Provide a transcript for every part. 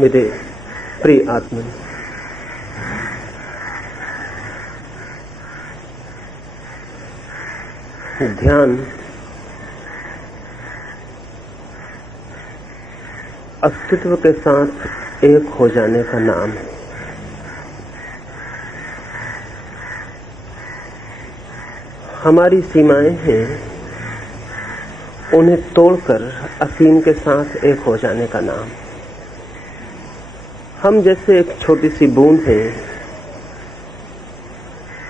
मेरे प्रिय आत्मन, ध्यान अस्तित्व के साथ एक हो जाने का नाम है। हमारी सीमाएं हैं, उन्हें तोड़कर असीम के साथ एक हो जाने का नाम। हम जैसे एक छोटी सी बूंद हैं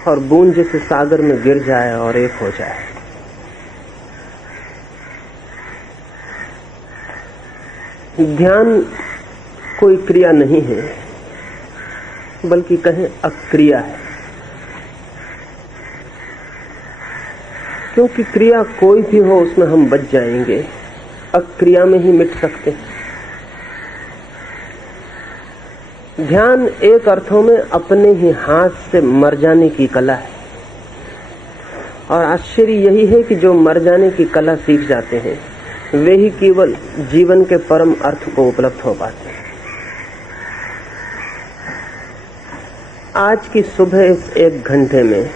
और बूंद जैसे सागर में गिर जाए और एक हो जाए। ध्यान कोई क्रिया नहीं है, बल्कि कहें अक्रिया है। क्योंकि क्रिया कोई भी हो उसमें हम बच जाएंगे, अक्रिया में ही मिट सकते हैं। ध्यान एक अर्थों में अपने ही हाथ से मर जाने की कला है। और आश्चर्य यही है कि जो मर जाने की कला सीख जाते हैं वे ही केवल जीवन के परम अर्थ को उपलब्ध हो पाते हैं। आज की सुबह इस 1 घंटे में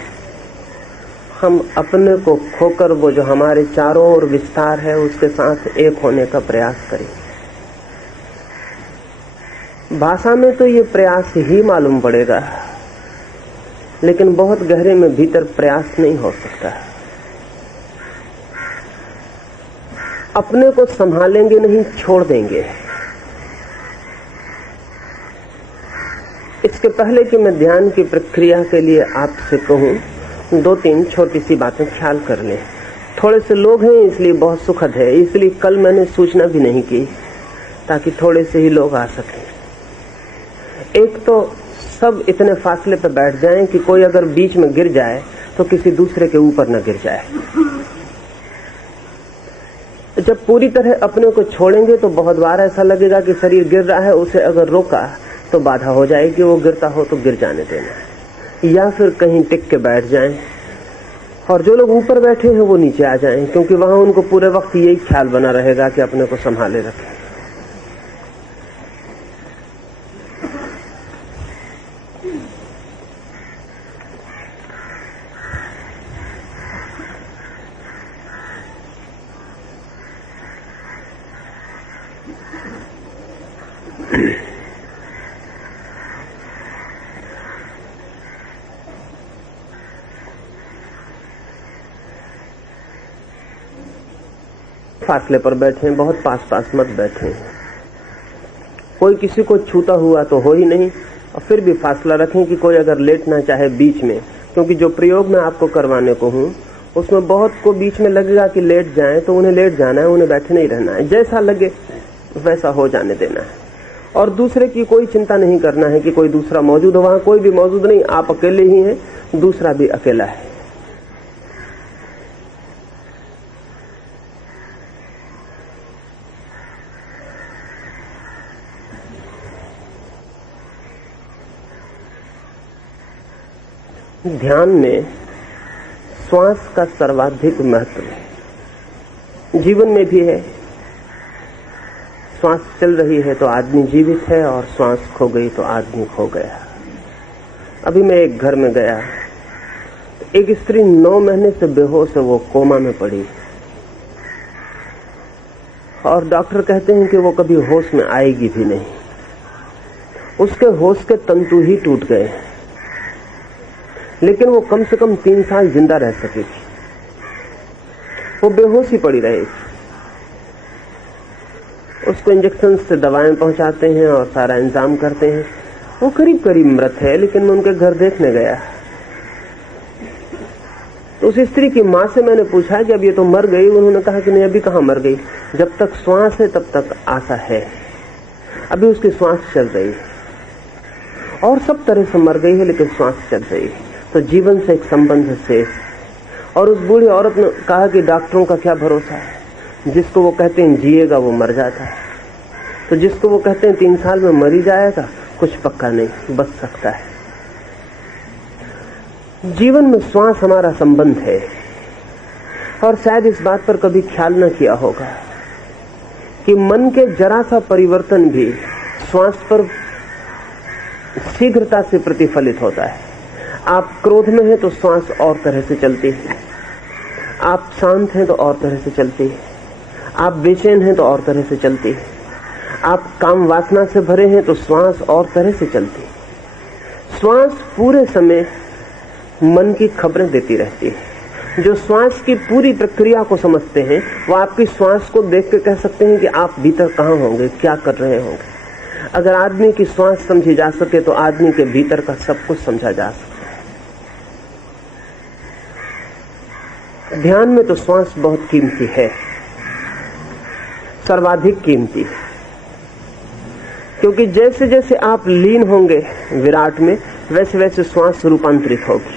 हम अपने को खोकर वो जो हमारे चारों ओर विस्तार है उसके साथ एक होने का प्रयास करें। भाषा में तो ये प्रयास ही मालूम पड़ेगा, लेकिन बहुत गहरे में भीतर प्रयास नहीं हो सकता। अपने को संभालेंगे नहीं, छोड़ देंगे। इसके पहले कि मैं ध्यान की प्रक्रिया के लिए आपसे कहूं, 2-3 छोटी सी बातें ख्याल कर लें। थोड़े से लोग हैं इसलिए बहुत सुखद है, इसलिए कल मैंने सूचना भी नहीं की ताकि थोड़े से ही लोग आ सकें। एक तो सब इतने फासले पर बैठ जाएं कि कोई अगर बीच में गिर जाए तो किसी दूसरे के ऊपर न गिर जाए। जब पूरी तरह अपने को छोड़ेंगे तो बहुत बार ऐसा लगेगा कि शरीर गिर रहा है, उसे अगर रोका तो बाधा हो जाएगी, वो गिरता हो तो गिर जाने देना है। या फिर कहीं टिक के बैठ जाएं और जो लोग ऊपर बैठे हैं वो नीचे आ जाएं, क्योंकि वहां उनको पूरे वक्त यही ख्याल बना रहेगा कि अपने को संभाले रखें। फासले पर बैठे, बहुत पास पास मत बैठे। कोई किसी को छूता हुआ तो हो ही नहीं, और फिर भी फासला रखें कि कोई अगर लेटना चाहे बीच में, क्योंकि जो प्रयोग मैं आपको करवाने को हूं उसमें बहुत को बीच में लगेगा कि लेट जाएं, तो उन्हें लेट जाना है, उन्हें बैठे नहीं रहना है। जैसा लगे वैसा हो जाने देना है। और दूसरे की कोई चिंता नहीं करना है कि कोई दूसरा मौजूद हो। वहां कोई भी मौजूद नहीं, आप अकेले ही हैं, दूसरा भी अकेला है। ध्यान में श्वास का सर्वाधिक महत्व है। जीवन में भी है। श्वास चल रही है तो आदमी जीवित है, और श्वास खो गई तो आदमी खो गया। अभी मैं एक घर में गया, एक स्त्री 9 महीने से बेहोश है, वो कोमा में पड़ी, और डॉक्टर कहते हैं कि वो कभी होश में आएगी भी नहीं। उसके होश के तंतु ही टूट गए, लेकिन वो कम से कम 3 साल जिंदा रह सकेगी। वो बेहोश ही पड़ी रहेगी। उसको इंजेक्शन से दवाएं पहुंचाते हैं और सारा इंतजाम करते हैं। वो करीब करीब मृत है, लेकिन मैं उनके घर देखने गया तो उस स्त्री की माँ से मैंने पूछा कि अब ये तो मर गई। उन्होंने कहा कि नहीं, अभी कहाँ मर गई, जब तक श्वास है तब तक आशा है। अभी उसकी श्वास चल रही है, और सब तरह से मर गई है लेकिन श्वास चल रही है। तो जीवन से एक संबंध शेष। और उस बूढ़ी औरत ने कहा कि डॉक्टरों का क्या भरोसा है, जिसको वो कहते हैं जिएगा वो मर जाता है, तो जिसको वो कहते हैं 3 साल में मर ही जाएगा, कुछ पक्का नहीं, बच सकता है। जीवन में श्वास हमारा संबंध है। और शायद इस बात पर कभी ख्याल न किया होगा कि मन के जरा सा परिवर्तन भी श्वास पर शीघ्रता से प्रतिफलित होता है। आप क्रोध में हैं तो श्वास और तरह से चलती है, आप शांत हैं तो और तरह से चलती है, आप बेचैन हैं तो और तरह से चलती है, आप काम वासना से भरे हैं तो श्वास और तरह से चलती है। श्वास पूरे समय मन की खबरें देती रहती है। जो श्वास की पूरी प्रक्रिया को समझते हैं वो आपकी श्वास को देख के कह सकते हैं कि आप भीतर कहाँ होंगे, क्या कर रहे होंगे। अगर आदमी की श्वास समझी जा सके तो आदमी के भीतर का सब कुछ समझा जा सकता है। ध्यान में तो श्वास बहुत कीमती है, सर्वाधिक कीमती है, क्योंकि जैसे जैसे आप लीन होंगे विराट में वैसे वैसे श्वास रूपांतरित होगी।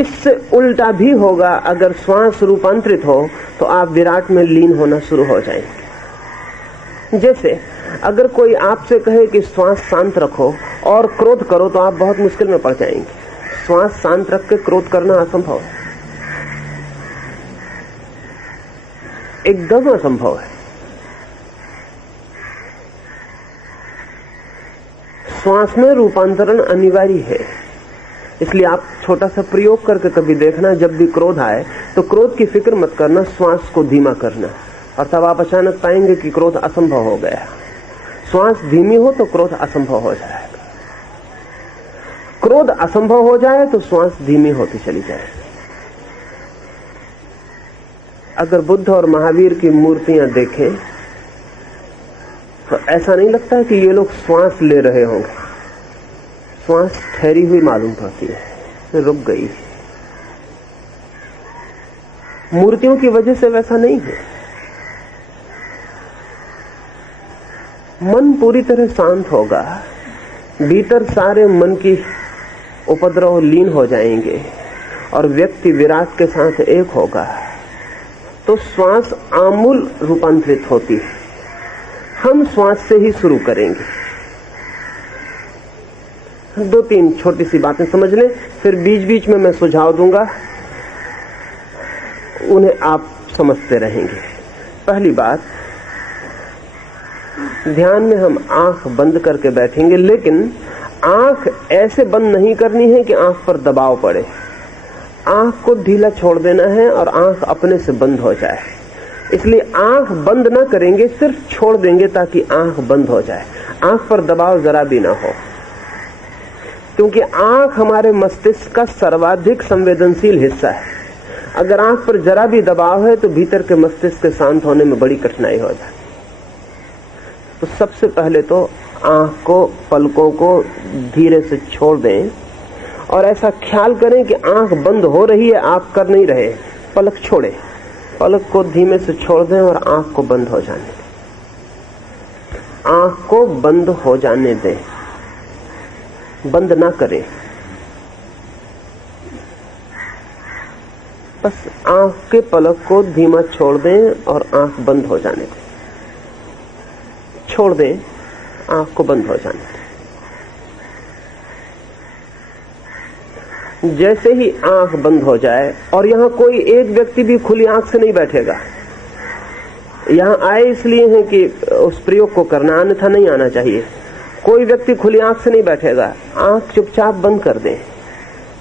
इससे उल्टा भी होगा, अगर श्वास रूपांतरित हो तो आप विराट में लीन होना शुरू हो जाएंगे। जैसे अगर कोई आपसे कहे कि श्वास शांत रखो और क्रोध करो तो आप बहुत मुश्किल में पड़ जाएंगे। श्वास शांत रख के क्रोध करना असंभव है, एकदम असंभव है। श्वास में रूपांतरण अनिवार्य है, इसलिए आप छोटा सा प्रयोग करके कभी देखना, जब भी क्रोध आए तो क्रोध की फिक्र मत करना, श्वास को धीमा करना, और तब आप अचानक पाएंगे कि क्रोध असंभव हो गया। श्वास धीमी हो तो क्रोध असंभव हो जाएगा, क्रोध असंभव हो जाए तो श्वास धीमी होती चली जाएगी। अगर बुद्ध और महावीर की मूर्तियां देखें तो ऐसा नहीं लगता है कि ये लोग श्वास ले रहे होंगे, श्वास ठहरी हुई मालूम पड़ती है, रुक गई। मूर्तियों की वजह से वैसा नहीं है। मन पूरी तरह शांत होगा, भीतर सारे मन की उपद्रव लीन हो जाएंगे और व्यक्ति विराट के साथ एक होगा, तो श्वास आमूल रूपांतरित होती है। हम श्वास से ही शुरू करेंगे। 2-3 छोटी सी बातें समझ लें, फिर बीच बीच में मैं सुझाव दूंगा, उन्हें आप समझते रहेंगे। पहली बात, ध्यान में हम आंख बंद करके बैठेंगे, लेकिन आंख ऐसे बंद नहीं करनी है कि आंख पर दबाव पड़े। आंख को ढीला छोड़ देना है और आंख अपने से बंद हो जाए। इसलिए आंख बंद ना करेंगे, सिर्फ छोड़ देंगे ताकि आंख बंद हो जाए। आंख पर दबाव जरा भी ना हो, क्योंकि आंख हमारे मस्तिष्क का सर्वाधिक संवेदनशील हिस्सा है। अगर आंख पर जरा भी दबाव है तो भीतर के मस्तिष्क के शांत होने में बड़ी कठिनाई हो जाती। तो सबसे पहले तो आंख को, पलकों को धीरे से छोड़ दें और ऐसा ख्याल करें कि आंख बंद हो रही है, आप कर नहीं रहे। पलक छोड़े, पलक को धीमे से छोड़ दें और आंख को बंद हो जाने दें। आंख को बंद हो जाने दें, बंद ना करें। बस आंख के पलक को धीमा छोड़ दें और आंख बंद हो जाने दें। छोड़ दें, आंख को बंद हो जाने दें। जैसे ही आंख बंद हो जाए, और यहां कोई एक व्यक्ति भी खुली आंख से नहीं बैठेगा। यहां आए इसलिए हैं कि उस प्रयोग को करना, अन्यथा नहीं आना चाहिए। कोई व्यक्ति खुली आंख से नहीं बैठेगा। आंख चुपचाप बंद कर दें,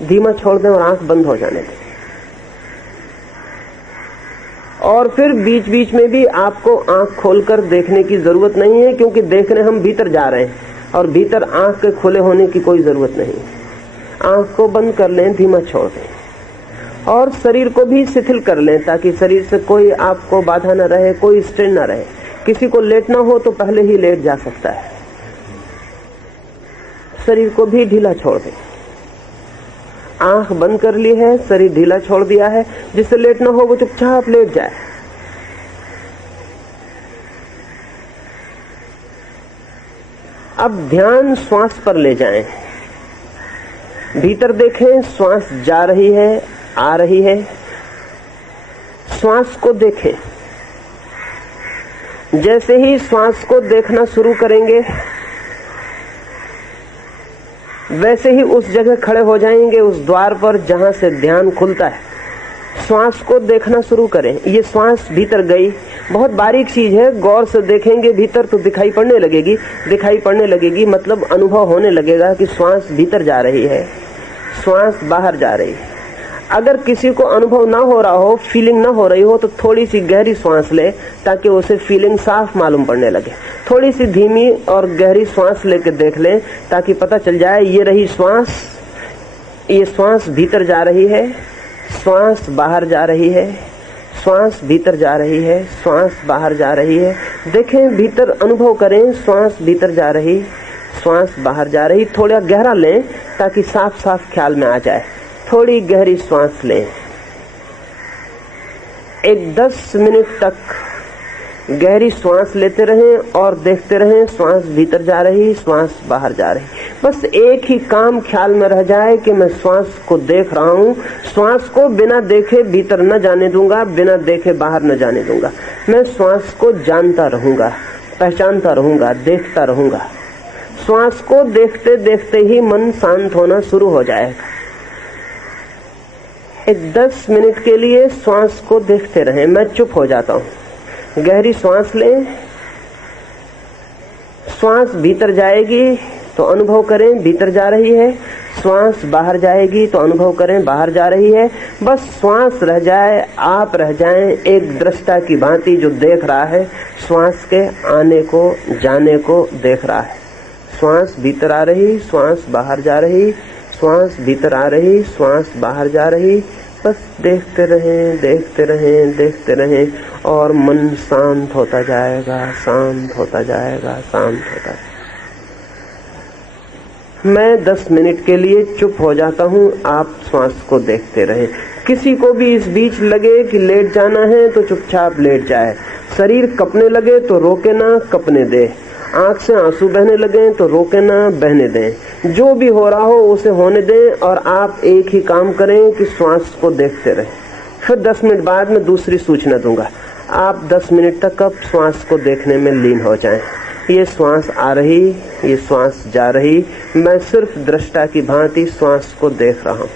धीमा छोड़ दें और आंख बंद हो जाने दें। और फिर बीच बीच में भी आपको आंख खोलकर देखने की जरूरत नहीं है, क्योंकि देखने हम भीतर जा रहे हैं और भीतर आंख के खुले होने की कोई जरूरत नहीं है। आंख को बंद कर लें, धीमा छोड़ दें और शरीर को भी शिथिल कर लें, ताकि शरीर से कोई आपको बाधा न रहे, कोई स्ट्रेन न रहे। किसी को लेटना हो तो पहले ही लेट जा सकता है। शरीर को भी ढीला छोड़ दें। आंख बंद कर ली है, शरीर ढीला छोड़ दिया है, जिससे लेटना हो वो चुपचाप लेट जाए। अब ध्यान श्वास पर ले जाएं। भीतर देखें, श्वास जा रही है, आ रही है। श्वास को देखें। जैसे ही श्वास को देखना शुरू करेंगे, वैसे ही उस जगह खड़े हो जाएंगे, उस द्वार पर जहां से ध्यान खुलता है। श्वास को देखना शुरू करें। ये श्वास भीतर गई, बहुत बारीक चीज है, गौर से देखेंगे भीतर तो दिखाई पड़ने लगेगी। दिखाई पड़ने लगेगी मतलब अनुभव होने लगेगा कि श्वास भीतर जा रही है, श्वास बाहर जा रही है। अगर किसी को अनुभव ना हो रहा हो, फीलिंग ना हो रही हो, तो थोड़ी सी गहरी श्वास ले ताकि उसे फीलिंग साफ मालूम पड़ने लगे। थोड़ी सी धीमी और गहरी श्वास लेके देख लें ताकि पता चल जाए ये रही श्वास, ये श्वास भीतर जा रही है, श्वास बाहर जा रही है, श्वास भीतर जा रही है, श्वास बाहर जा रही है। देखें, भीतर अनुभव करें, श्वास भीतर जा रही, श्वास बाहर जा रही। थोड़ा गहरा लें ताकि साफ साफ ख्याल में आ जाए। थोड़ी गहरी श्वास लें। एक 10 मिनट तक गहरी श्वास लेते रहें और देखते रहें, श्वास भीतर जा रही, श्वास बाहर जा रही। बस एक ही काम ख्याल में रह जाए कि मैं श्वास को देख रहा हूं, श्वास को बिना देखे भीतर न जाने दूंगा, बिना देखे बाहर न जाने दूंगा। मैं श्वास को जानता रहूंगा, पहचानता रहूंगा, देखता रहूंगा। श्वास को देखते देखते ही मन शांत होना शुरू हो जाएगा। एक 10 मिनट के लिए श्वास को देखते रहें। मैं चुप हो जाता हूं। गहरी श्वास लें, श्वास भीतर जाएगी तो अनुभव करें भीतर जा रही है, श्वास बाहर जाएगी तो अनुभव करें बाहर जा रही है। बस श्वास रह जाए, आप रह जाएं एक दृष्टा की भांति जो देख रहा है, श्वास के आने को जाने को देख रहा है। श्वास भीतर आ रही, श्वास बाहर जा रही, श्वास भीतर आ रही, श्वास बाहर जा रही। बस देखते रहें, देखते रहें, देखते रहें और मन शांत होता जाएगा, शांत होता जाएगा, शांत होता जाएगा। मैं 10 मिनट के लिए चुप हो जाता हूं, आप श्वास को देखते रहें। किसी को भी इस बीच लगे कि लेट जाना है तो चुपचाप लेट जाए। शरीर कपने लगे तो रोके ना, कपने दे। आंख से आंसू बहने लगे तो रोके ना, बहने दें। जो भी हो रहा हो उसे होने दें और आप एक ही काम करें कि श्वास को देखते रहें। फिर 10 मिनट बाद मैं दूसरी सूचना दूंगा। आप 10 मिनट तक अब श्वास को देखने में लीन हो जाएं। ये श्वास आ रही, ये श्वास जा रही, मैं सिर्फ दृष्टा की भांति श्वास को देख रहा हूं।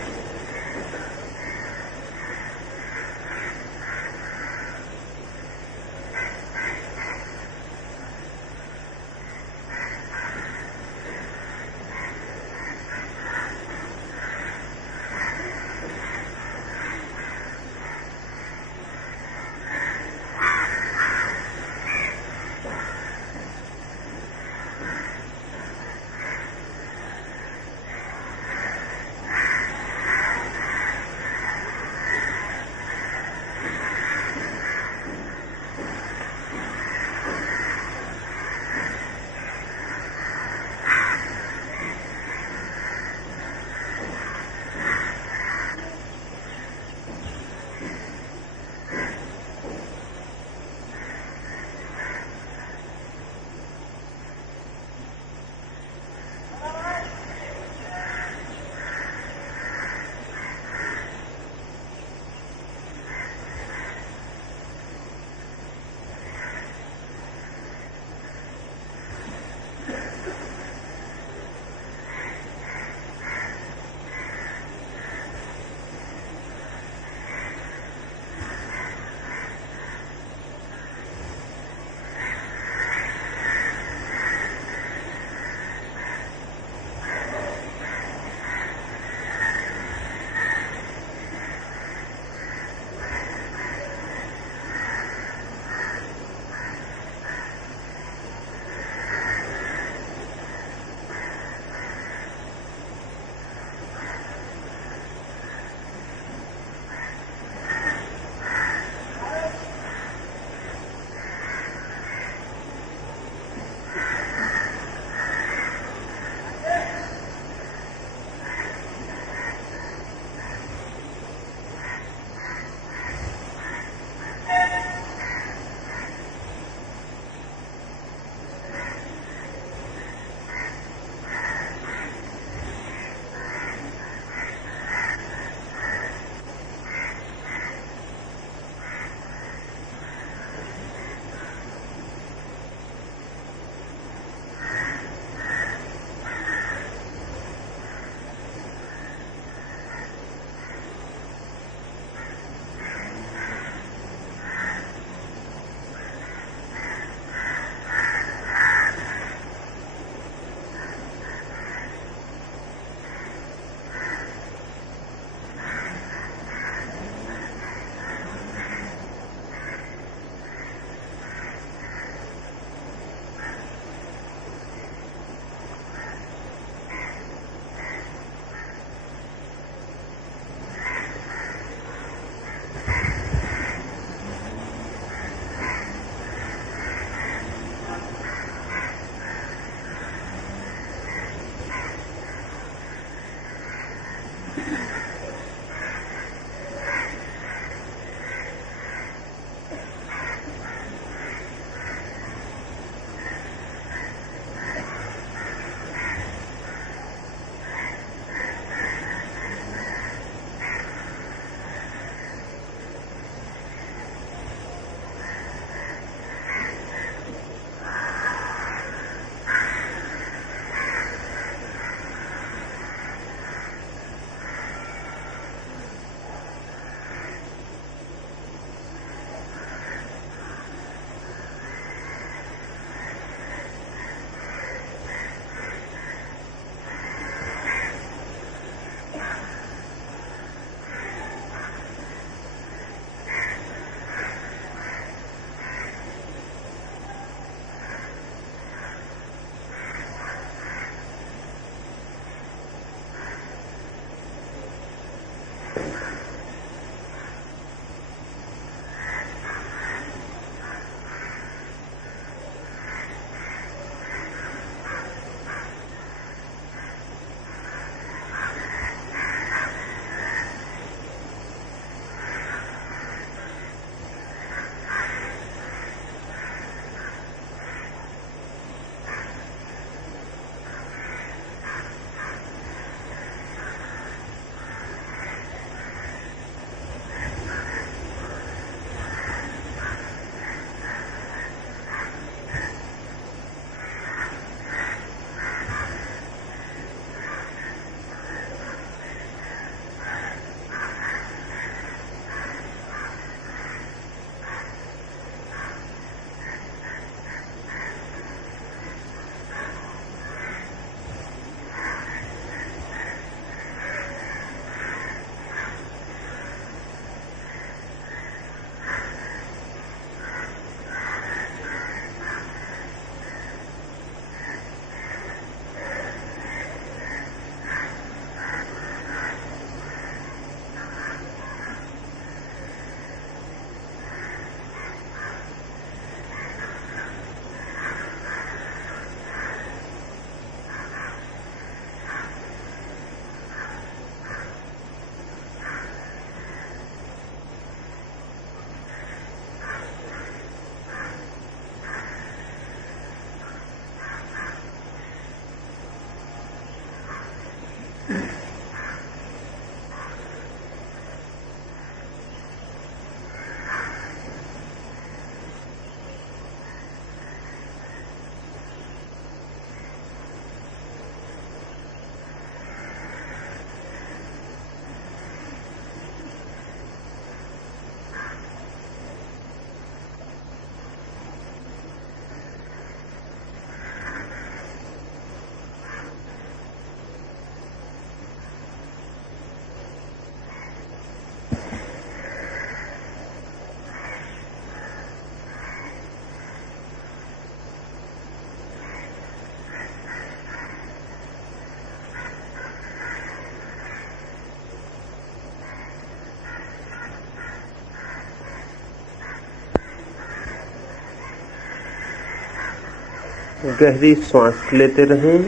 गहरी सांस लेते रहें,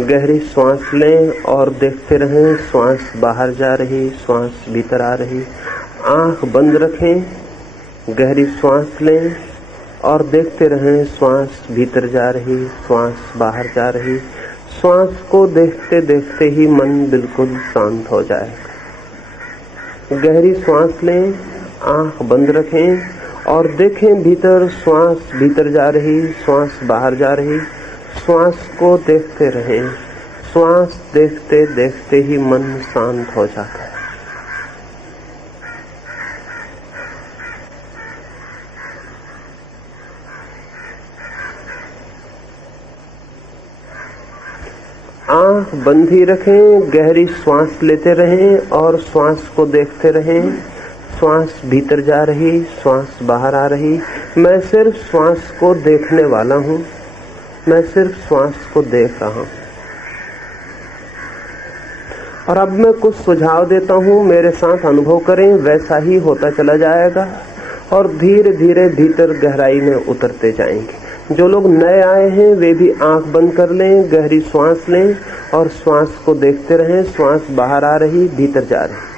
गहरी सांस लें और देखते रहें सांस बाहर जा रही, सांस भीतर आ रही। आंख बंद रखें, गहरी सांस लें और देखते रहें सांस भीतर जा रही, सांस बाहर जा रही। सांस को देखते देखते ही मन बिल्कुल शांत हो जाएगा। गहरी सांस लें, आंख बंद रखें और देखें भीतर श्वास भीतर जा रही, श्वास बाहर जा रही। श्वास को देखते रहें, श्वास देखते देखते ही मन शांत हो जाता है। आंख बंद ही रखें, गहरी श्वास लेते रहें और श्वास को देखते रहें। श्वास भीतर जा रही, श्वास बाहर आ रही। मैं सिर्फ श्वास को देखने वाला हूं, मैं सिर्फ श्वास को देख रहा हूं। और अब मैं कुछ सुझाव देता हूं, मेरे साथ अनुभव करें, वैसा ही होता चला जाएगा और धीरे धीरे भीतर गहराई में उतरते जाएंगे। जो लोग नए आए हैं वे भी आंख बंद कर लें, गहरी श्वास लें और श्वास को देखते रहें। श्वास बाहर आ रही, भीतर जा रही।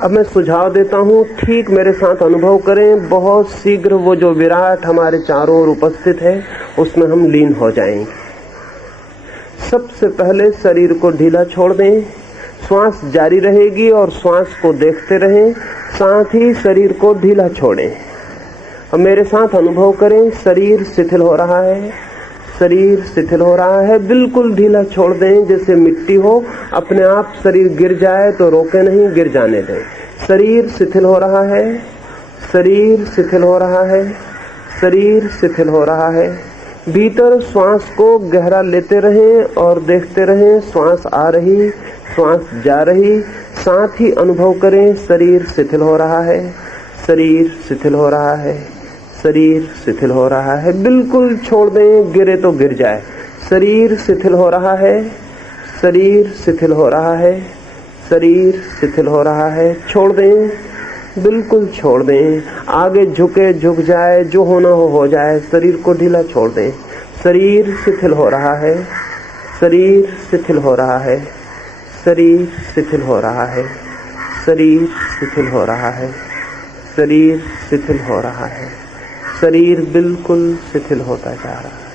अब मैं सुझाव देता हूं, ठीक मेरे साथ अनुभव करें। बहुत शीघ्र वो जो विराट हमारे चारों ओर उपस्थित है उसमें हम लीन हो जाएंगे। सबसे पहले शरीर को ढीला छोड़ दें, श्वास जारी रहेगी और श्वास को देखते रहें, साथ ही शरीर को ढीला छोड़ें। अब मेरे साथ अनुभव करें, शरीर शिथिल हो रहा है, शरीर शिथिल हो रहा है। बिल्कुल ढीला छोड़ दें, जैसे मिट्टी हो, अपने आप शरीर गिर जाए तो रोके नहीं, गिर जाने दें। शरीर शिथिल हो रहा है, शरीर शिथिल हो रहा है, शरीर शिथिल हो रहा है। भीतर श्वास को गहरा लेते रहें और देखते रहें, श्वास आ रही, श्वास जा रही। साथ ही अनुभव करें, शरीर शिथिल हो रहा है, शरीर शिथिल हो रहा है, शरीर शिथिल हो रहा है। बिल्कुल छोड़ दें, गिरे तो गिर जाए। शरीर शिथिल हो रहा है, शरीर शिथिल हो रहा है, शरीर शिथिल हो रहा है, छोड़ दें, बिल्कुल छोड़ दें। आगे झुके झुक जाए, जो होना हो जाए, शरीर को ढीला छोड़ दें। शरीर शिथिल हो रहा है, शरीर शिथिल हो रहा है, शरीर शिथिल हो रहा है, शरीर शिथिल हो रहा है, शरीर शिथिल हो रहा है, शरीर बिल्कुल शिथिल होता जा रहा है,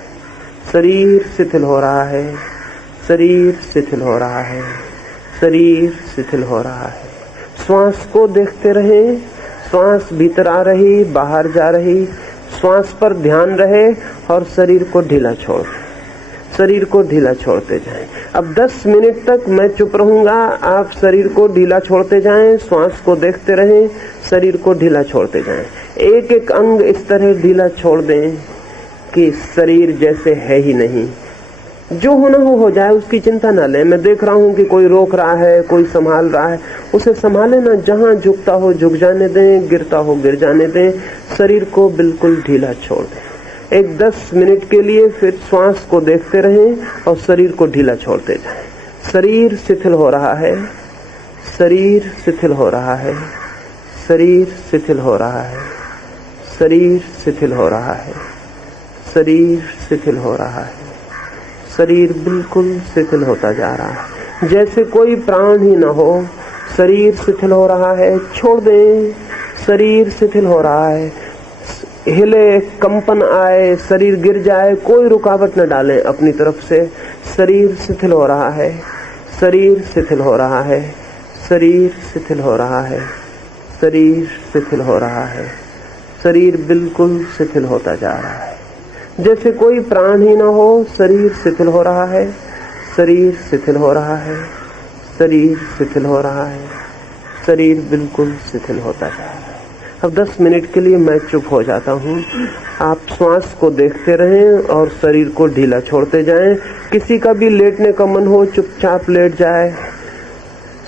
शरीर शिथिल हो रहा है, शरीर शिथिल हो रहा है, शरीर शिथिल हो रहा है। श्वास को देखते रहें, श्वास भीतर आ रही, बाहर जा रही, श्वास पर ध्यान रहे और शरीर को ढीला छोड़, शरीर को ढीला छोड़ते जाएं। अब 10 मिनट तक मैं चुप रहूंगा, आप शरीर को ढीला छोड़ते जाएं, श्वास को देखते रहें, शरीर को ढीला छोड़ते जाएं। एक एक अंग इस तरह ढीला छोड़ दें कि शरीर जैसे है ही नहीं। जो होना हो जाए, उसकी चिंता ना लें। मैं देख रहा हूं कि कोई रोक रहा है, कोई संभाल रहा है, उसे संभाले ना। जहां झुकता हो झुक जाने दें, गिरता हो गिर जाने दें, शरीर को बिल्कुल ढीला छोड़ दें। एक 10 मिनट के लिए फिर श्वास को देखते रहें और शरीर को ढीला छोड़ते जाएं। शरीर शिथिल हो रहा है, शरीर शिथिल हो रहा है, शरीर शिथिल हो रहा है, शरीर शिथिल हो रहा है, शरीर शिथिल हो रहा है, शरीर बिल्कुल शिथिल होता जा रहा है, जैसे कोई प्राण ही ना हो। शरीर शिथिल हो रहा है, छोड़ दें। शरीर शिथिल हो रहा है, हिले, कंपन आए, शरीर गिर जाए, कोई रुकावट न डालें अपनी तरफ से। शरीर शिथिल हो रहा है, शरीर शिथिल हो रहा है, शरीर शिथिल हो रहा है, शरीर शिथिल हो रहा है, शरीर बिल्कुल शिथिल होता जा रहा है, जैसे कोई प्राण ही ना हो। शरीर शिथिल हो रहा है, शरीर शिथिल हो रहा है, शरीर शिथिल हो रहा है, शरीर बिल्कुल शिथिल होता जा रहा है। अब 10 मिनट के लिए मैं चुप हो जाता हूँ। आप श्वास को देखते रहें और शरीर को ढीला छोड़ते जाएं। किसी का भी लेटने का मन हो, चुपचाप लेट जाए।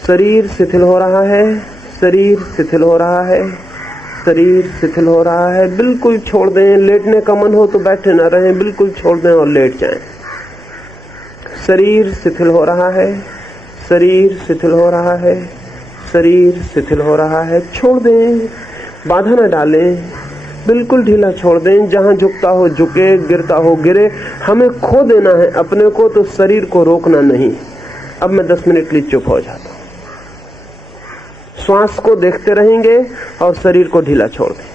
शरीर शिथिल हो रहा है, शरीर शिथिल हो रहा है, शरीर शिथिल हो रहा है, बिल्कुल छोड़ दें। लेटने का मन हो तो बैठे न रहें, बिल्कुल छोड़ दें और लेट जाएं। शरीर शिथिल हो रहा है, शरीर शिथिल हो रहा है, शरीर शिथिल हो रहा है, छोड़ दें, बाधा न डालें, बिल्कुल ढीला छोड़ दें। जहां झुकता हो झुके, गिरता हो गिरे। हमें खो देना है अपने को, तो शरीर को रोकना नहीं। अब मैं 10 मिनट के लिए चुप हो जाता हूं। श्वास को देखते रहेंगे और शरीर को ढीला छोड़ दें।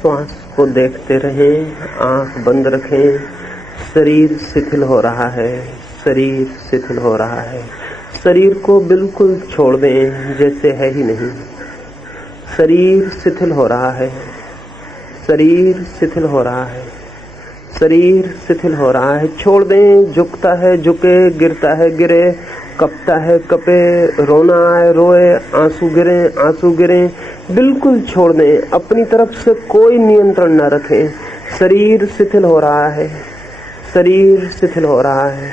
श्वास को देखते रहें, आंख बंद रखें। शरीर शिथिल हो रहा है, शरीर शिथिल हो रहा है। शरीर को बिल्कुल छोड़ दें जैसे है ही नहीं। शरीर शिथिल हो रहा है, शरीर शिथिल हो रहा है, शरीर शिथिल हो रहा है। छोड़ दें, झुकता है झुके, गिरता है गिरे, कपता है कपे, रोना आए रोए, आंसू गिरे आंसू गिरे। बिल्कुल छोड़ दें, अपनी तरफ से कोई नियंत्रण न रखें। शरीर शिथिल हो रहा है, शरीर शिथिल हो रहा है,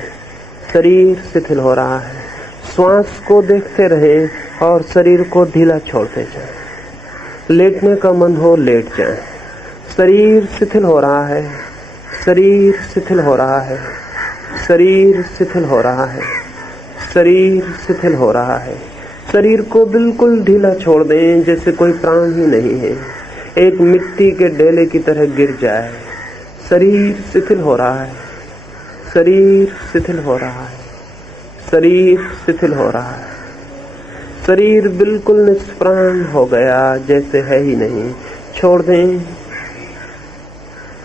शरीर शिथिल हो रहा है। श्वास को देखते रहें और शरीर को ढीला छोड़ते जाएं। लेटने का मन हो लेट जाएं। शरीर शिथिल हो रहा है, शरीर शिथिल हो रहा है, शरीर शिथिल हो रहा है, शरीर शिथिल हो रहा है। शरीर को बिल्कुल ढीला छोड़ दें जैसे कोई प्राण ही नहीं है, एक मिट्टी के डेले की तरह गिर जाए। शरीर शिथिल हो रहा है, शरीर शिथिल हो रहा है, शरीर शिथिल हो रहा है। शरीर बिल्कुल निष्प्राण हो गया जैसे है ही नहीं। छोड़ दें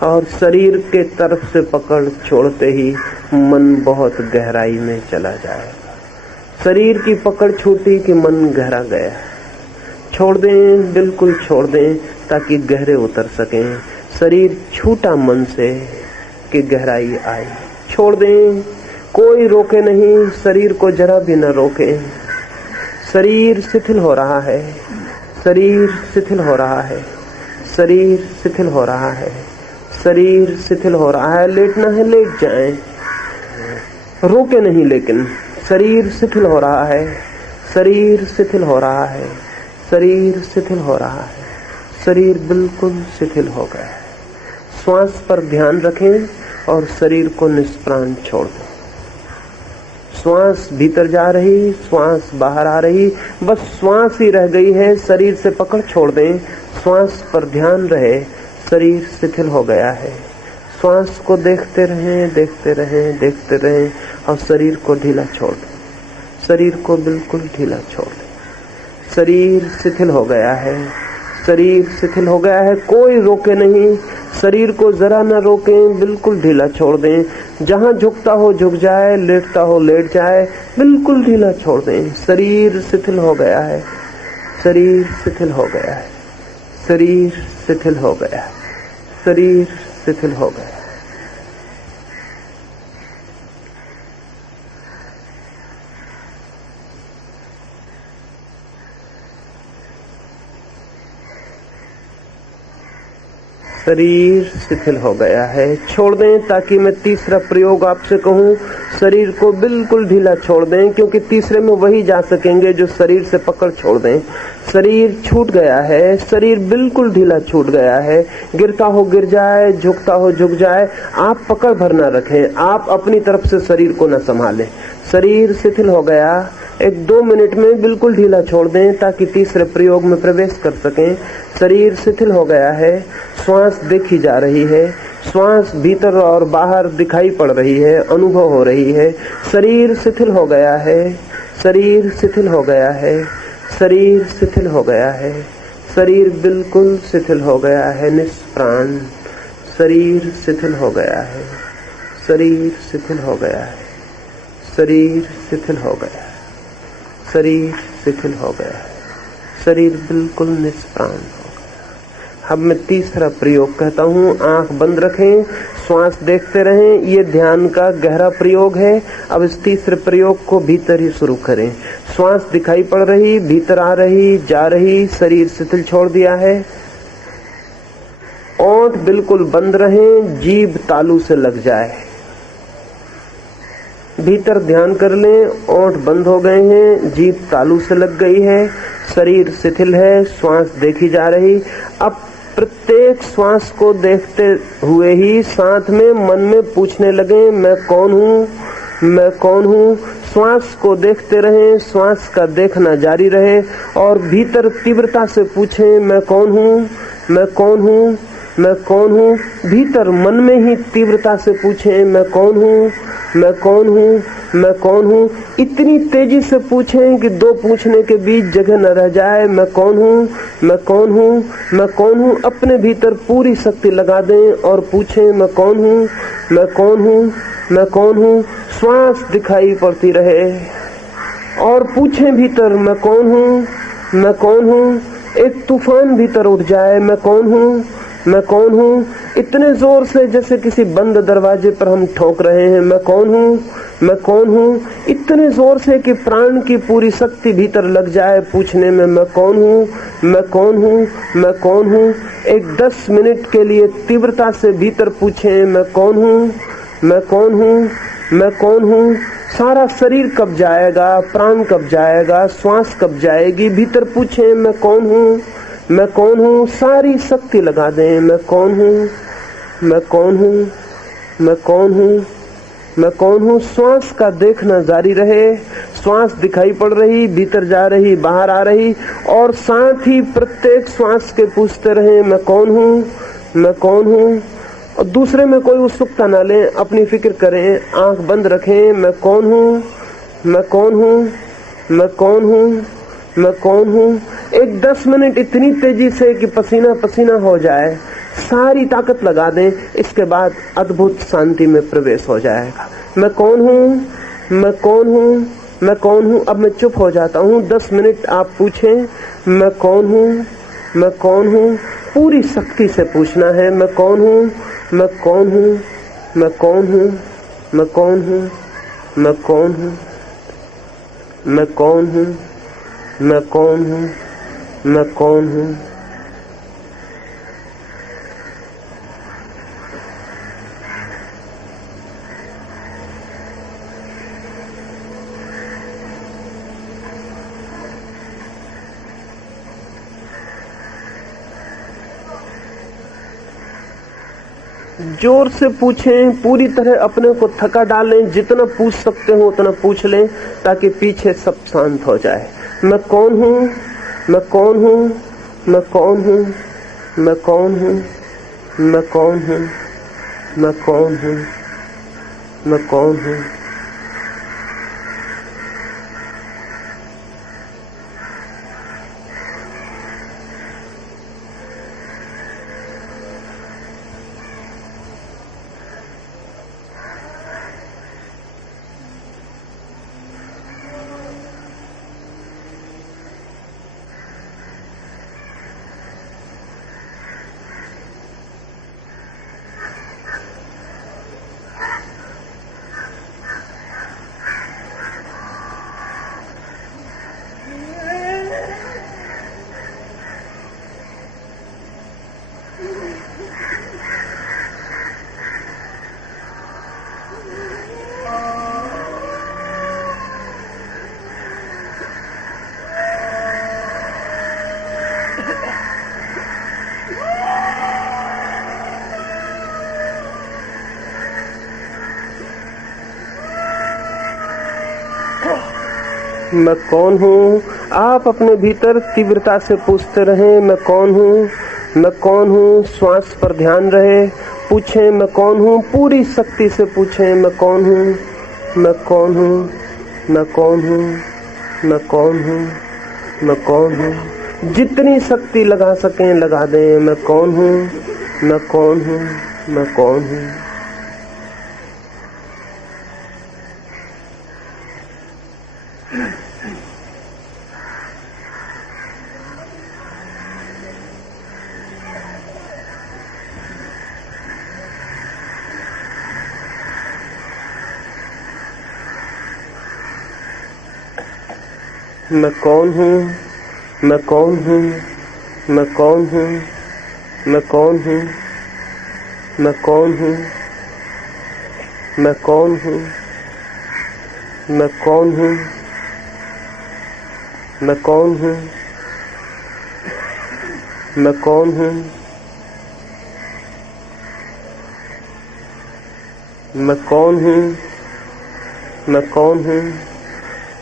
और शरीर के तरफ से पकड़ छोड़ते ही मन बहुत गहराई में चला जाएगा। शरीर की पकड़ छूटी कि मन गहरा गया। छोड़ दें, बिल्कुल छोड़ दें ताकि गहरे उतर सकें। शरीर छूटा मन से कि गहराई आई। छोड़ दें, कोई रोके नहीं, शरीर को जरा भी न रोके। शरीर शिथिल हो रहा है, शरीर शिथिल हो रहा है, शरीर शिथिल हो रहा है, शरीर शिथिल हो रहा है। लेटना है लेट जाएं, रोके नहीं। लेकिन शरीर शिथिल हो रहा है, शरीर शिथिल हो रहा है, शरीर शिथिल हो रहा है, शरीर बिल्कुल शिथिल हो गया है। श्वास पर ध्यान रखें और शरीर को निष्प्राण छोड़ दें। श्वास भीतर जा रही, श्वास बाहर आ रही, बस श्वास ही रह गई है। शरीर से पकड़ छोड़ दें, श्वास पर ध्यान रहे। शरीर शिथिल हो गया है। श्वास को देखते रहें, देखते रहें, देखते रहें और शरीर को ढीला छोड़ दें। शरीर को बिल्कुल ढीला छोड़ दें। शरीर शिथिल हो गया है, शरीर शिथिल हो गया है। कोई रोके नहीं, शरीर को जरा न रोकें, बिल्कुल ढीला छोड़ दें। जहां झुकता हो झुक जाए, लेटता हो लेट जाए, बिल्कुल ढीला छोड़ दें। शरीर शिथिल हो गया है, शरीर शिथिल हो गया है, शरीर शिथिल हो गया है, शरीर शिथिल हो गया। शरीर शिथिल हो गया है। छोड़ दें ताकि मैं तीसरा प्रयोग आपसे कहूं। शरीर को बिल्कुल ढीला छोड़ दें, क्योंकि तीसरे में वही जा सकेंगे जो शरीर से पकड़ छोड़ दें। शरीर छूट गया है, शरीर बिल्कुल ढीला छूट गया है। गिरता हो गिर जाए, झुकता हो झुक जाए। आप पकड़ भर ना रखें, आप अपनी तरफ से शरीर को न संभालें। शरीर शिथिल हो गया, 1-2 मिनट में बिल्कुल ढीला छोड़ दें ताकि तीसरे प्रयोग में प्रवेश कर सकें। शरीर शिथिल हो गया है, श्वास देखी जा रही है, श्वास भीतर और बाहर दिखाई पड़ रही है, अनुभव हो रही है। शरीर शिथिल हो गया है, शरीर शिथिल हो गया है, शरीर शिथिल हो गया है, शरीर बिल्कुल शिथिल हो गया है, निष्प्राण। शरीर शिथिल हो गया है, शरीर शिथिल हो गया है, शरीर शिथिल हो गया है, शरीर शिथिल हो गया है, शरीर बिल्कुल निष्प्राण हो गया। अब मैं तीसरा प्रयोग कहता हूँ, आंख बंद रखें, श्वास देखते रहें। ये ध्यान का गहरा प्रयोग है। अब इस तीसरे प्रयोग को भीतर ही शुरू करें। श्वास दिखाई पड़ रही, भीतर आ रही, जा रही, शरीर शिथिल छोड़ दिया है। ओंठ बिल्कुल बंद रहें, जीभ तालू से लग जाए। भीतर ध्यान कर लें, ओंठ बंद हो गए हैं, जीभ तालू से लग गई है, शरीर शिथिल है, श्वास देखी जा रही। अब प्रत्येक श्वास को देखते हुए ही साथ में मन में पूछने लगे, मैं कौन हूँ, मैं कौन हूँ। श्वास को देखते रहें, श्वास का देखना जारी रहे और भीतर तीव्रता से पूछें, मैं कौन हूँ, मैं कौन हूँ, मैं कौन हूँ। भीतर मन में ही तीव्रता से पूछें, मैं कौन हूँ, मैं कौन हूँ, मैं कौन हूँ, इतनी तेजी से पूछें कि दो पूछने के बीच जगह न रह जाए। मैं कौन हूँ, मैं कौन हूँ, मैं कौन हूँ। अपने भीतर पूरी शक्ति लगा दें और पूछें मैं कौन हूँ, मैं कौन हूँ, मैं कौन हूँ। श्वास दिखाई पड़ती रहे और पूछें भीतर मैं कौन हूँ, मैं कौन हूँ। एक तूफान भीतर उठ जाए, मैं कौन हूँ, मैं कौन हूँ, इतने जोर से जैसे किसी बंद दरवाजे पर हम ठोक रहे हैं। मैं कौन हूँ, मैं कौन हूँ, इतने जोर से कि प्राण की पूरी शक्ति भीतर लग जाए पूछने में मैं कौन हूँ, मैं कौन हूँ, मैं कौन हूँ। एक 10 मिनट के लिए तीव्रता से भीतर पूछें मैं कौन हूँ, मैं कौन हूँ, मैं कौन हूँ। सारा शरीर कब जाएगा, प्राण कब जाएगा, श्वास कब जाएगी। भीतर पूछें मैं कौन हूँ, मैं कौन हूँ। सारी शक्ति लगा दें मैं कौन हूँ, मैं कौन हूँ, मैं कौन हूँ, मैं कौन हूँ। श्वास का देखना जारी रहे। श्वास दिखाई पड़ रही, भीतर जा रही, बाहर आ रही, और साथ ही प्रत्येक श्वास के पूछते रहे मैं कौन हूँ, मैं कौन हूँ। और दूसरे में कोई उत्सुकता न लें, अपनी फिक्र करें, आंख बंद रखें। मैं कौन हूँ, मैं कौन हूँ, मैं कौन हूँ, मैं कौन हूँ। एक 10 मिनट इतनी तेजी से कि पसीना पसीना हो जाए, सारी ताकत लगा दें। इसके बाद अद्भुत शांति में प्रवेश हो जाएगा। मैं कौन हूँ, मैं कौन हूँ, मैं कौन हूँ। अब मैं चुप हो जाता हूँ। 10 मिनट आप पूछें मैं कौन हूँ, मैं कौन हूँ। पूरी शक्ति से पूछना है मैं कौन हूँ, मैं कौन हूँ, मैं कौन हूँ, मैं कौन हूँ, मैं कौन हूँ, मैं कौन हूँ, मैं कौन हूँ, मैं कौन हूँ। जोर से पूछें, पूरी तरह अपने को थका डालें। जितना पूछ सकते हो उतना पूछ लें ताकि पीछे सब शांत हो जाए। मैं कौन हूँ, मैं कौन हूँ, मैं कौन हूँ, मैं कौन हूँ, मैं कौन हूँ, मैं कौन हूँ, मैं कौन हूँ। मैं कौन हूँ। आप अपने भीतर तीव्रता से पूछते रहें मैं कौन हूँ, मैं कौन हूँ। श्वास पर ध्यान रहे। पूछें मैं कौन हूँ, पूरी शक्ति से पूछें मैं कौन हूँ, मैं कौन हूँ, मैं कौन हूँ, मैं कौन हूँ, मैं कौन हूँ। जितनी शक्ति लगा सकें लगा दें। मैं कौन हूँ, मैं कौन हूँ, मैं कौन हूँ। मैं कौन हूँ, मैं कौन हूँ, मैं कौन हूँ, मैं कौन हूँ, मैं कौन हूँ, मैं कौन हूँ, मैं कौन हूँ, मैं कौन हूँ, मैं कौन हूँ, मैं कौन हूँ, मैं कौन हूँ।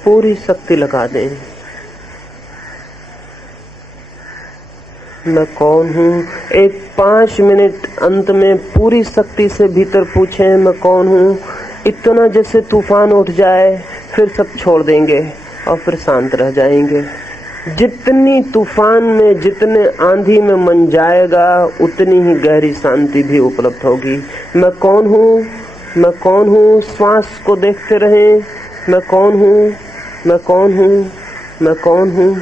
पूरी शक्ति लगा दें। मैं कौन हूँ। एक 5 मिनट अंत में पूरी शक्ति से भीतर पूछें मैं कौन हूँ। इतना जैसे तूफान उठ जाए, फिर सब छोड़ देंगे और फिर शांत रह जाएंगे। जितनी तूफान में, जितने आंधी में मन जाएगा, उतनी ही गहरी शांति भी उपलब्ध होगी। मैं कौन हूँ? मैं कौन हूँ? श्वास को देखते रहें। मैं कौन हूँ? मैं कौन हूँ? मैं कौन हूँ?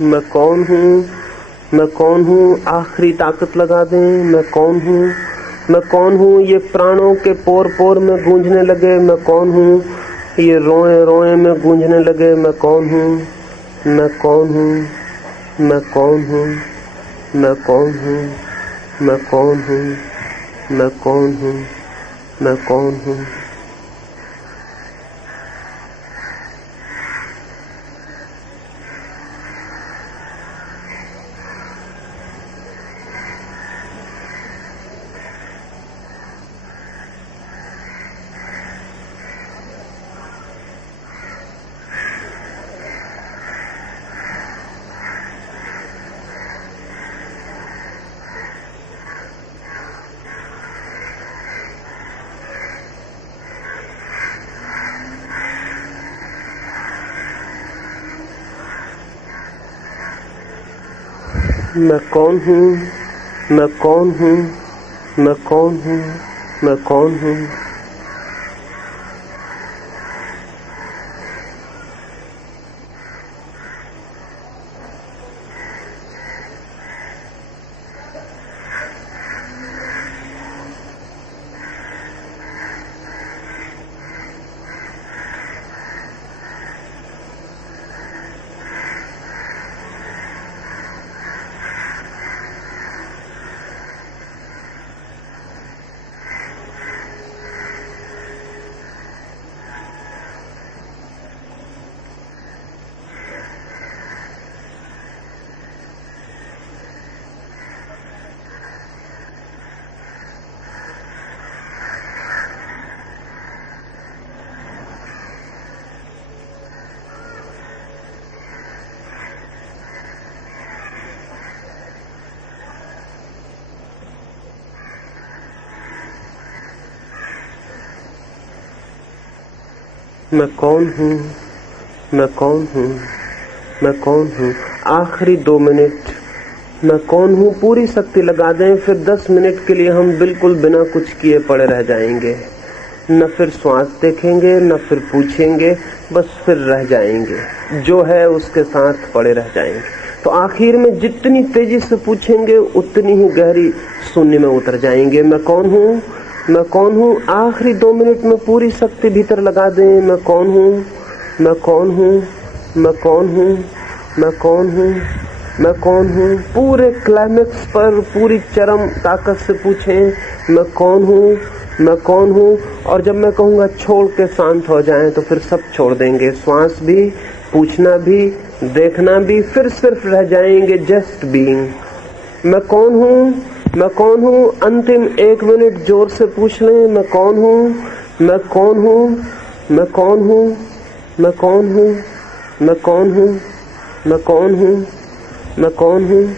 मैं कौन हूँ? मैं कौन हूँ? आखिरी ताकत लगा दें। मैं कौन हूँ? मैं कौन हूँ? ये प्राणों के पोर पोर में गूंजने लगे। मैं कौन हूँ? ये रोए रोए में गूंजने लगे। मैं कौन हूँ? मैं कौन हूँ? मैं कौन हूँ? मैं कौन हूँ? मैं कौन हूँ? मैं कौन हूँ? मैं कौन हूँ? मैं कौन हूँ? मैं कौन हूँ? मैं कौन हूँ? मैं कौन हूँ? मैं कौन हूँ? मैं कौन हूँ? मैं कौन हूँ? आखिरी 2 मिनट मैं कौन हूँ पूरी शक्ति लगा दें, फिर 10 मिनट के लिए हम बिल्कुल बिना कुछ किए पड़े रह जाएंगे। न फिर श्वास देखेंगे, न फिर पूछेंगे, बस फिर रह जाएंगे, जो है उसके साथ पड़े रह जाएंगे। तो आखिर में जितनी तेजी से पूछेंगे उतनी ही गहरी शून्य में उतर जाएंगे। मैं कौन हूँ? मैं कौन हूँ? आखिरी 2 मिनट में पूरी शक्ति भीतर लगा दें। मैं कौन हूँ? मैं कौन हूँ? मैं कौन हूँ? मैं कौन हूँ? मैं कौन हूँ? पूरे क्लाइमेक्स पर पूरी चरम ताकत से पूछें, मैं कौन हूँ? मैं कौन हूँ? और जब मैं कहूँगा छोड़ के शांत हो जाएं, तो फिर सब छोड़ देंगे, श्वास भी, पूछना भी, देखना भी, फिर सिर्फ रह जाएंगे जस्ट बीइंग। मैं कौन हूँ? मैं कौन हूँ? अंतिम 1 मिनट जोर से पूछ लें, मैं कौन हूँ? मैं कौन हूँ? मैं कौन हूँ? मैं कौन हूँ? मैं कौन हूँ? मैं कौन हूँ? मैं कौन हूँ?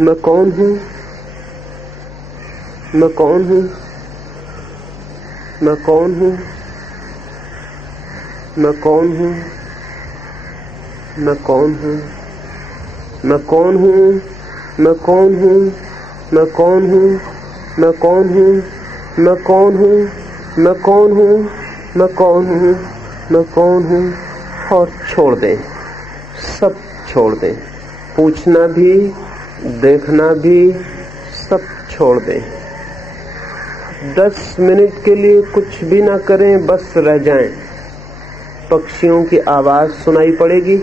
मैं कौन हूँ, मैं कौन हूँ, मैं कौन हूँ, मैं कौन हूँ, मैं कौन हूँ, मैं कौन हूँ, मैं कौन हूँ, मैं कौन हूँ, मैं कौन हूँ, मैं कौन हूँ, मैं कौन हूँ, मैं कौन हूँ, मैं कौन हूँ। और छोड़ दें, सब छोड़ दें, पूछना भी, देखना भी, सब छोड़ दें। 10 मिनट के लिए कुछ भी ना करें, बस रह जाएं। पक्षियों की आवाज सुनाई पड़ेगी,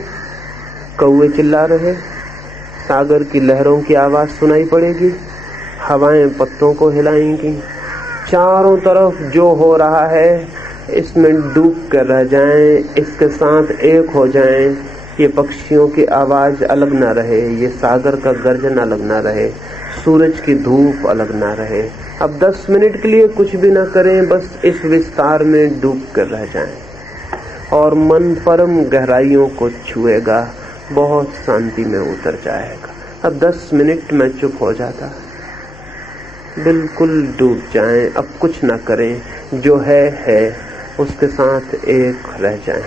कौवे चिल्ला रहे, सागर की लहरों की आवाज सुनाई पड़ेगी, हवाएं पत्तों को हिलाएंगी। चारों तरफ जो हो रहा है इसमें डूब कर रह जाएं, इसके साथ एक हो जाएं। ये पक्षियों की आवाज अलग ना रहे, ये सागर का गर्जन अलग ना रहे, सूरज की धूप अलग ना रहे। अब 10 मिनट के लिए कुछ भी ना करें, बस इस विस्तार में डूब कर रह जाएं और मन परम गहराइयों को छुएगा, बहुत शांति में उतर जाएगा। अब 10 मिनट में चुप हो जाता, बिल्कुल डूब जाएं, अब कुछ ना करें, जो है उसके साथ एक रह जाएं।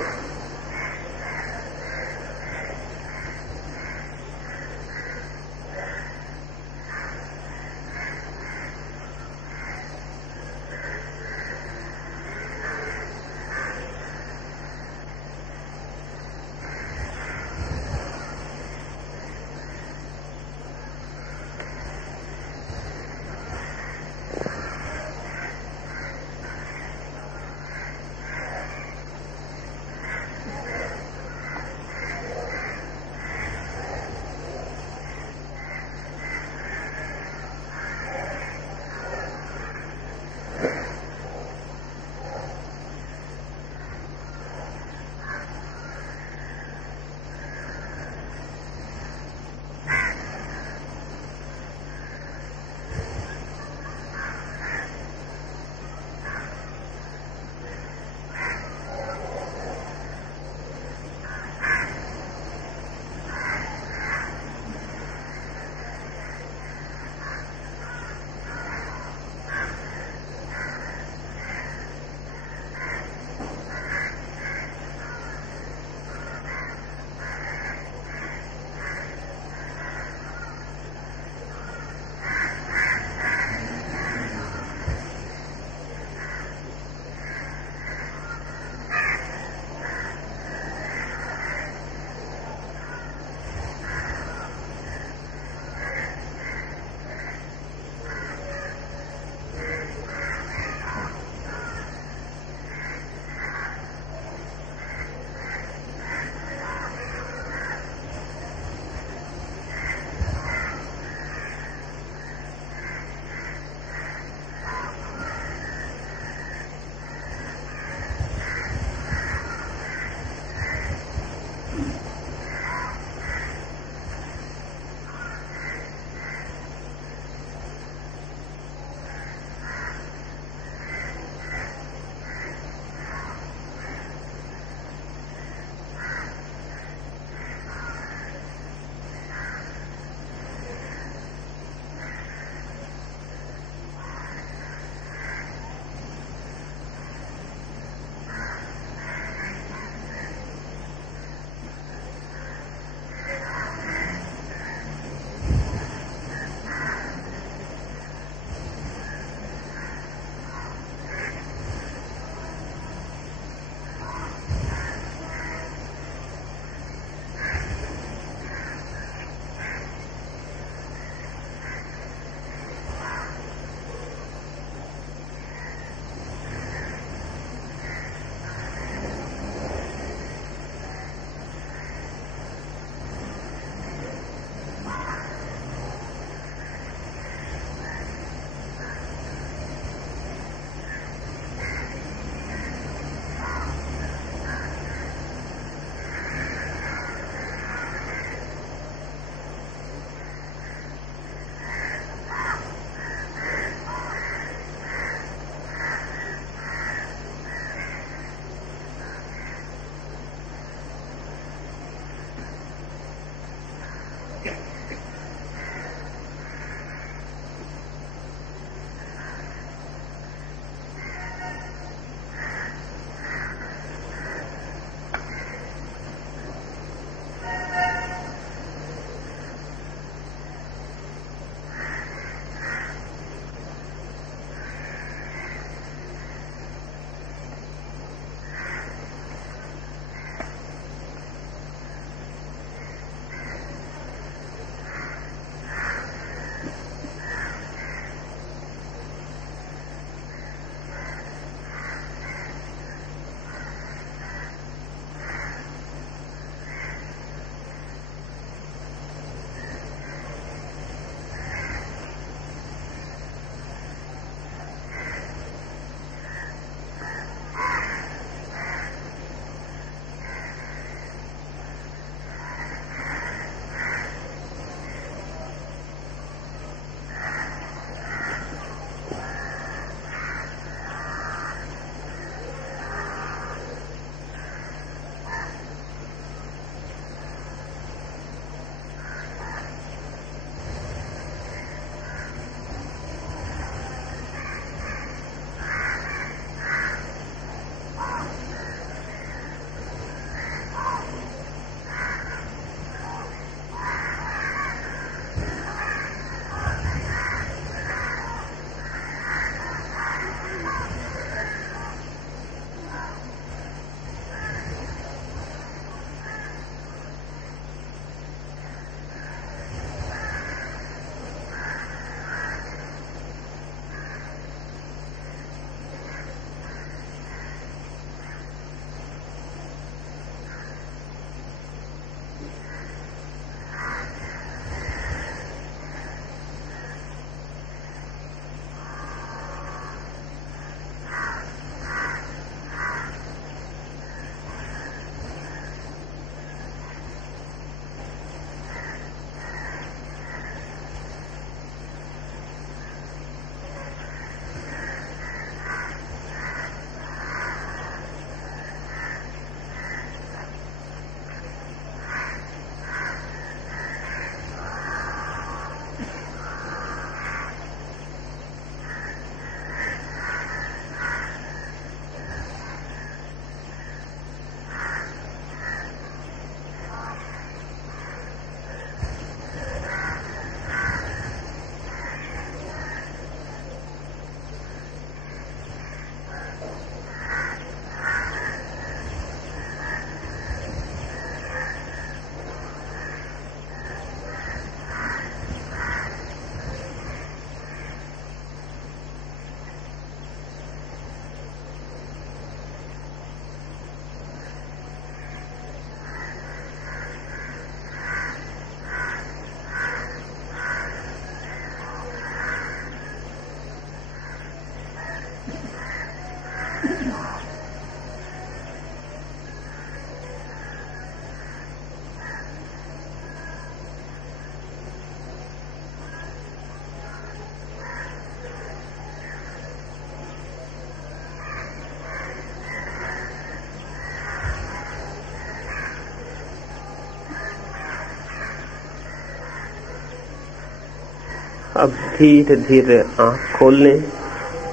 अब धीरे धीरे आंख खोल लें।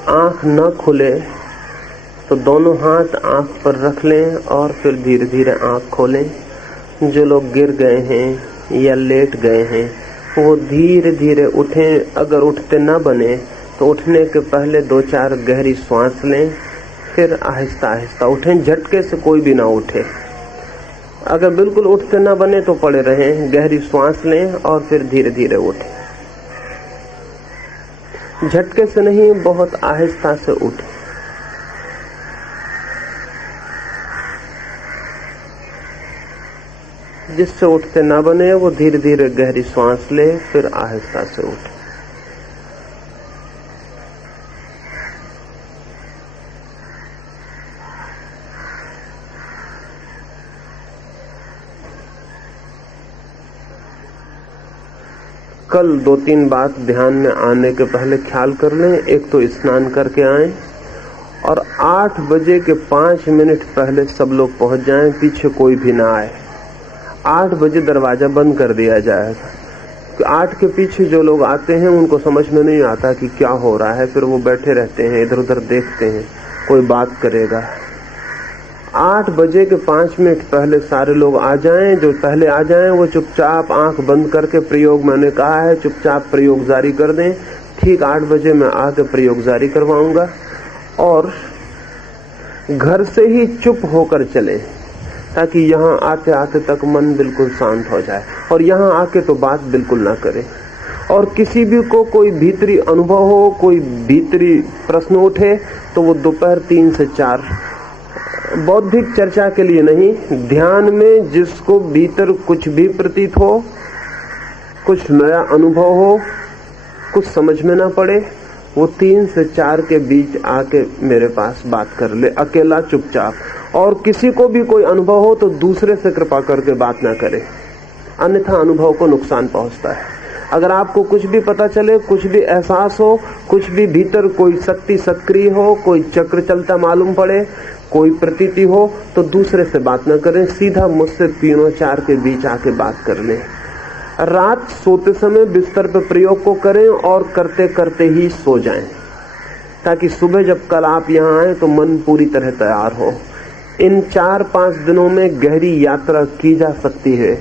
आंख न खुले तो दोनों हाथ आंख पर रख लें और फिर धीरे धीरे आंख खोलें। जो लोग गिर गए हैं या लेट गए हैं वो धीरे धीरे उठें। अगर उठते न बने तो उठने के पहले 2-4 गहरी सांस लें, फिर आहिस्ता आहिस्ता उठें। झटके से कोई भी ना उठे। अगर बिल्कुल उठते न बने तो पड़े रहें, गहरी सांस लें और फिर धीरे धीरे उठें। झटके से नहीं, बहुत आहिस्ता से उठें। जिससे उठते ना बने वो धीरे धीरे गहरी सांस ले, फिर आहिस्ता से उठे। कल 2-3 बात ध्यान में आने के पहले ख्याल कर लें। एक तो स्नान करके आएं और 8 बजे के 5 मिनट पहले सब लोग पहुंच जाएं, पीछे कोई भी ना आए। 8 बजे दरवाजा बंद कर दिया जाएगा। 8 के पीछे जो लोग आते हैं उनको समझ में नहीं आता कि क्या हो रहा है, फिर वो बैठे रहते हैं, इधर उधर देखते हैं, कोई बात करेगा। 8 बजे के 5 मिनट पहले सारे लोग आ जाएं। जो पहले आ जाएं वो चुपचाप आंख बंद करके प्रयोग, मैंने कहा है चुपचाप प्रयोग जारी कर दें। ठीक 8 बजे मैं आके प्रयोग जारी करवाऊंगा और घर से ही चुप होकर चले, ताकि यहाँ आते आते तक मन बिल्कुल शांत हो जाए। और यहाँ आके तो बात बिल्कुल ना करें। और किसी भी को कोई भीतरी अनुभव हो, कोई भीतरी प्रश्न उठे तो वो दोपहर 3 से 4, बौद्धिक चर्चा के लिए नहीं, ध्यान में जिसको भीतर कुछ भी प्रतीत हो, कुछ नया अनुभव हो, कुछ समझ में ना पड़े, वो 3 से 4 के बीच आके मेरे पास बात कर ले, अकेला चुपचाप। और किसी को भी कोई अनुभव हो तो दूसरे से कृपा करके बात ना करे, अन्यथा अनुभव को नुकसान पहुंचता है। अगर आपको कुछ भी पता चले, कुछ भी एहसास हो, कुछ भी भीतर कोई शक्ति सक्रिय हो, कोई चक्र चलता मालूम पड़े, कोई प्रतीति हो, तो दूसरे से बात न करें, सीधा मुझसे 3-4 के बीच आके बात कर लें। रात सोते समय बिस्तर पर प्रयोग को करें और करते करते ही सो जाएं, ताकि सुबह जब कल आप यहाँ आए तो मन पूरी तरह तैयार हो। इन 4-5 दिनों में गहरी यात्रा की जा सकती है।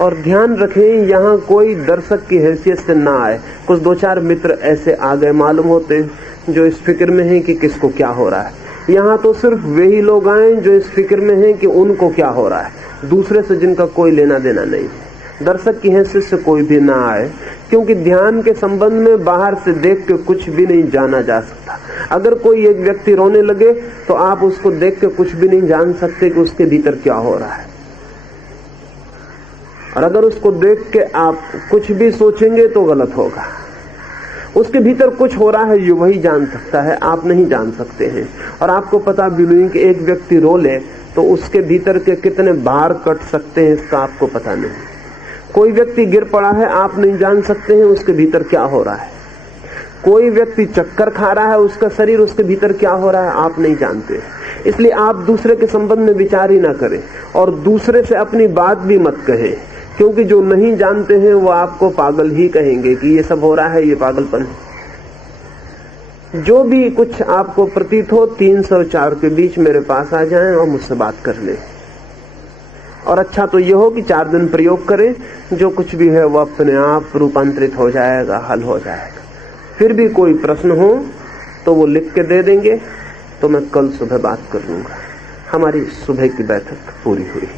और ध्यान रखें, यहाँ कोई दर्शक की हैसियत से ना आए। कुछ 2-4 मित्र ऐसे आ गए मालूम होते जो इस फिक्र में हैं कि किसको क्या हो रहा है। यहाँ तो सिर्फ वही लोग आए जो इस फिक्र में हैं कि उनको क्या हो रहा है, दूसरे से जिनका कोई लेना देना नहीं। दर्शक की हैसियत से कोई भी ना आए, क्योंकि ध्यान के संबंध में बाहर से देख के कुछ भी नहीं जाना जा सकता। अगर कोई एक व्यक्ति रोने लगे तो आप उसको देख के कुछ भी नहीं जान सकते कि उसके भीतर क्या हो रहा है। और अगर उसको देख के आप कुछ भी सोचेंगे तो गलत होगा। उसके भीतर कुछ हो रहा है ये वही जान सकता है, आप नहीं जान सकते हैं। और आपको पता भी नहीं कि एक व्यक्ति रो ले तो उसके भीतर के कितने बाहर कट सकते हैं, इसका आपको पता नहीं। कोई व्यक्ति गिर पड़ा है, आप नहीं जान सकते हैं उसके भीतर क्या हो रहा है। कोई व्यक्ति चक्कर खा रहा है, उसका शरीर, उसके भीतर क्या हो रहा है आप नहीं जानते। इसलिए आप दूसरे के संबंध में विचार ही ना करें और दूसरे से अपनी बात भी मत कहें, क्योंकि जो नहीं जानते हैं वो आपको पागल ही कहेंगे कि ये सब हो रहा है, ये पागलपन है। जो भी कुछ आपको प्रतीत हो 304 के बीच मेरे पास आ जाएं और मुझसे बात कर ले। और अच्छा तो ये हो कि 4 दिन प्रयोग करें, जो कुछ भी है वो अपने आप रूपांतरित हो जाएगा, हल हो जाएगा। फिर भी कोई प्रश्न हो तो वो लिख के दे देंगे, तो मैं कल सुबह बात कर लूंगा। हमारी सुबह की बैठक पूरी हुई।